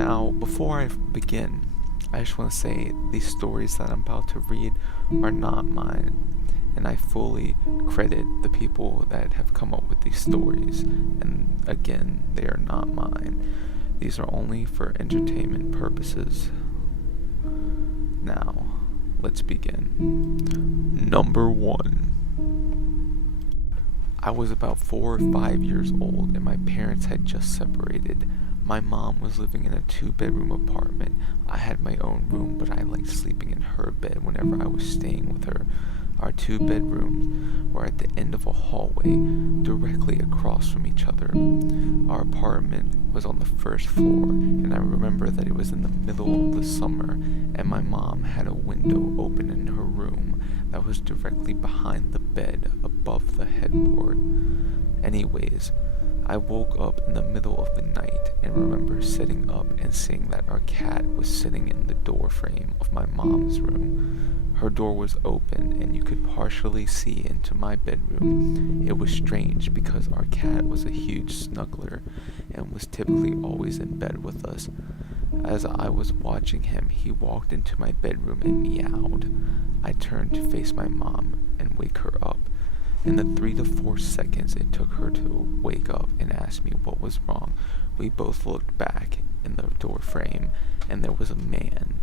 Now, before I begin, I just want to say these stories that I'm about to read are not mine, and I fully credit the people that have come up with these stories, and again, they are not mine. These are only for entertainment purposes. Now, let's begin. Number 1. I was about 4 or 5 years old and my parents had just separated. My mom was living in a 2-bedroom apartment. I had my own room, but I liked sleeping in her bed whenever I was staying with her. Our 2 bedrooms were at the end of a hallway, directly across from each other. Our apartment was on the first floor, and I remember that it was in the middle of the summer, and my mom had a window open in her room that was directly behind the bed above the headboard. Anyways, I woke up in the middle of the night and remember sitting up and seeing that our cat was sitting in the door frame of my mom's room. Her door was open and you could partially see into my bedroom. It was strange because our cat was a huge snuggler and was typically always in bed with us. As I was watching him, he walked into my bedroom and meowed. I turned to face my mom and wake her up. In the 3 to 4 seconds it took her to wake up and ask me what was wrong, we both looked back in the door frame, and there was a man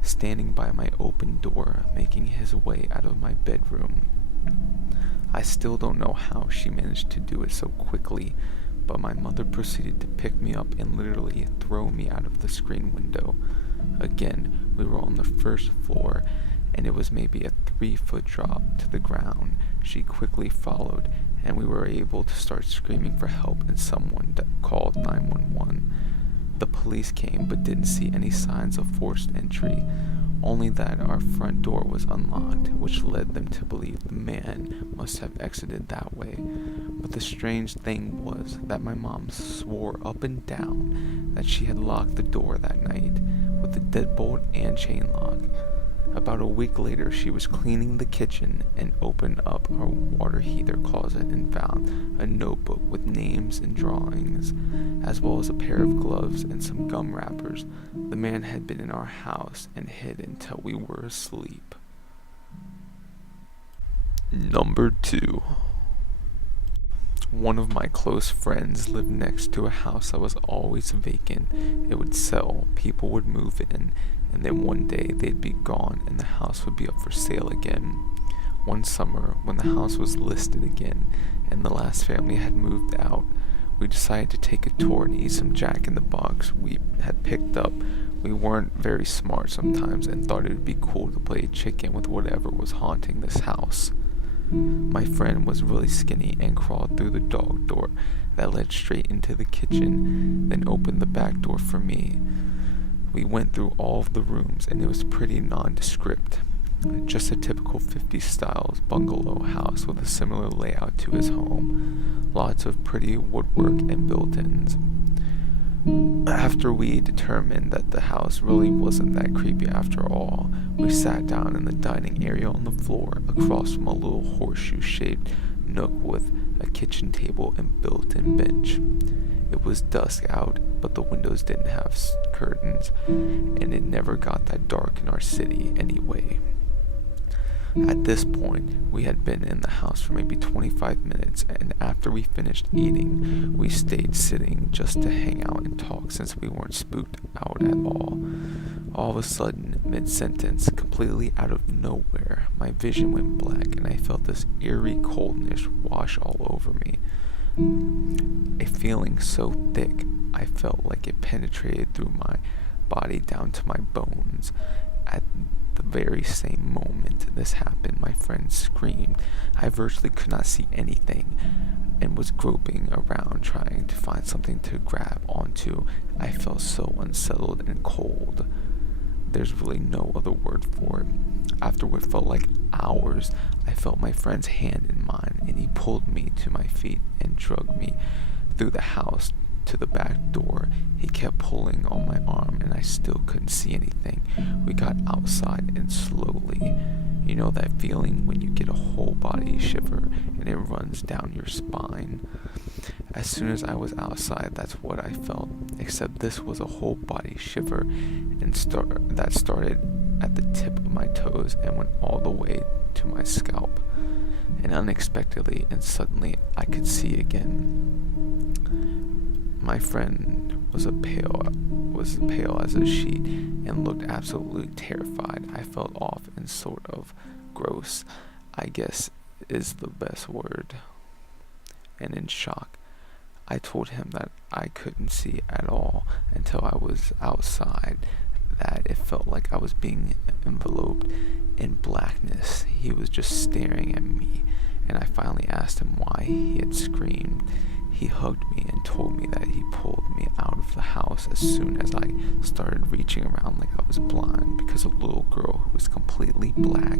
standing by my open door, making his way out of my bedroom. I still don't know how she managed to do it so quickly, but my mother proceeded to pick me up and literally throw me out of the screen window. Again, we were on the first floor, and it was maybe a 3-foot drop to the ground. She quickly followed, and we were able to start screaming for help, and someone called 911. The police came but didn't see any signs of forced entry, only that our front door was unlocked, which led them to believe the man must have exited that way. But the strange thing was that my mom swore up and down that she had locked the door that night with a deadbolt and chain lock. About a week later, she was cleaning the kitchen and opened up our water heater closet and found a notebook with names and drawings, as well as a pair of gloves and some gum wrappers. The man had been in our house and hid until we were asleep. Number 2. One of my close friends lived next to a house that was always vacant. It would sell, people would move in, and then one day they'd be gone and the house would be up for sale again. One summer, when the house was listed again and the last family had moved out, we decided to take a tour and eat some Jack in the Box we had picked up. We weren't very smart sometimes and thought it would be cool to play chicken with whatever was haunting this house. My friend was really skinny and crawled through the dog door that led straight into the kitchen, then opened the back door for me. We went through all of the rooms and it was pretty nondescript. Just a typical 50s style bungalow house with a similar layout to his home. Lots of pretty woodwork and built-ins. After we determined that the house really wasn't that creepy after all, we sat down in the dining area on the floor across from a little horseshoe-shaped nook with a kitchen table and built-in bench. It was dusk out, but the windows didn't have curtains, and it never got that dark in our city anyway. At this point, we had been in the house for maybe 25 minutes, and after we finished eating, we stayed sitting just to hang out and talk since we weren't spooked out at all. All of a sudden, mid-sentence, completely out of nowhere, my vision went black and I felt this eerie coldness wash all over me. A feeling so thick, I felt like it penetrated through my body down to my bones. At the very same moment this happened, my friend screamed. I virtually could not see anything and was groping around trying to find something to grab onto. I felt so unsettled and cold. There's really no other word for it. After what felt like hours, I felt my friend's hand in mine, and he pulled me to my feet and dragged me through the house to the back door. He kept pulling on my arm, and I still couldn't see anything. We got outside, and slowly, you know that feeling when you get a whole body shiver and it runs down your spine? As soon as I was outside, that's what I felt, except this was a whole body shiver that started at the tip of my toes and went all the way to my scalp. And unexpectedly and suddenly, I could see again. My friend was pale as a sheet and looked absolutely terrified. I felt off and sort of gross, I guess is the best word, and in shock. I told him that I couldn't see at all until I was outside, that it felt like I was being enveloped in blackness. He was just staring at me, and I finally asked him why he had screamed. He hugged me and told me that he pulled me out of the house as soon as I started reaching around like I was blind, because a little girl who was completely black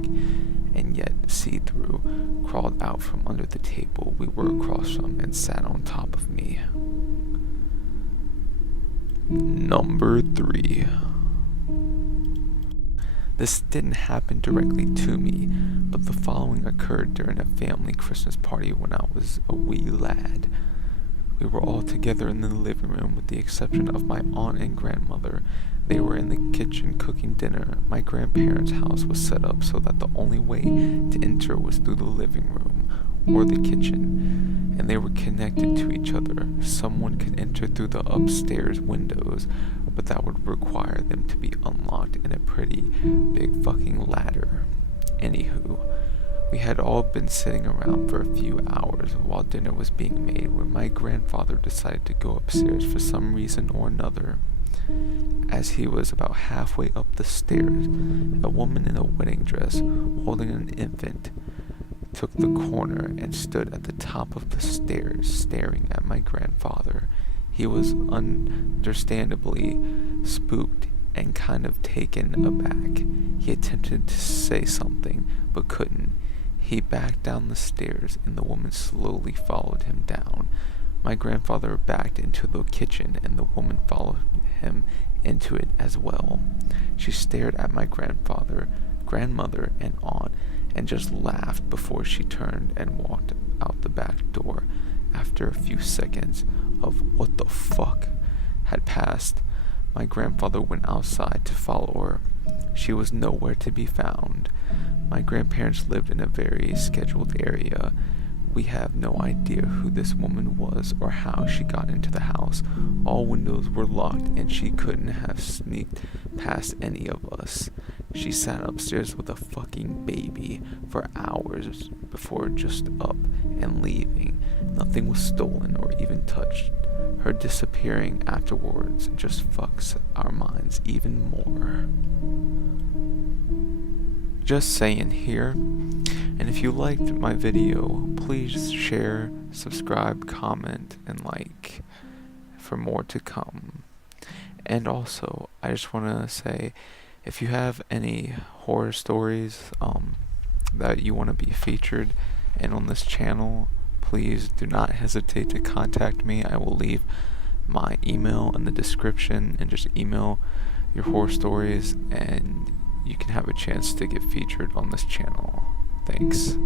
and yet see-through crawled out from under the table we were across from and sat on top of me. Number 3. This didn't happen directly to me, but the following occurred during a family Christmas party when I was a wee lad. We were all together in the living room with the exception of my aunt and grandmother. They were in the kitchen cooking dinner. My grandparents' house was set up so that the only way to enter was through the living room or the kitchen, and they were connected to each other. Someone could enter through the upstairs windows, but that would require them to be unlocked in a pretty big fucking ladder. Anywho, we had all been sitting around for a few hours while dinner was being made when my grandfather decided to go upstairs for some reason or another. As he was about halfway up the stairs, a woman in a wedding dress holding an infant took the corner and stood at the top of the stairs staring at my grandfather. He was understandably spooked and kind of taken aback. He attempted to say something, but couldn't. He backed down the stairs, and the woman slowly followed him down. My grandfather backed into the kitchen, and the woman followed him into it as well. She stared at my grandfather, grandmother, and aunt, and just laughed before she turned and walked out the back door. After a few seconds of "what the fuck" had passed, my grandfather went outside to follow her. She was nowhere to be found. My grandparents lived in a very scheduled area. We have no idea who this woman was or how she got into the house. All windows were locked and she couldn't have sneaked past any of us. She sat upstairs with a fucking baby for hours before just up and leaving. Nothing was stolen or even touched. Her disappearing afterwards just fucks our minds even more. Just saying here. And if you liked my video, please share, subscribe, comment, and like for more to come. And also, I just want to say, if you have any horror stories that you want to be featured and on this channel, please do not hesitate to contact me. I will leave my email in the description, and just email your horror stories and you can have a chance to get featured on this channel. Thanks.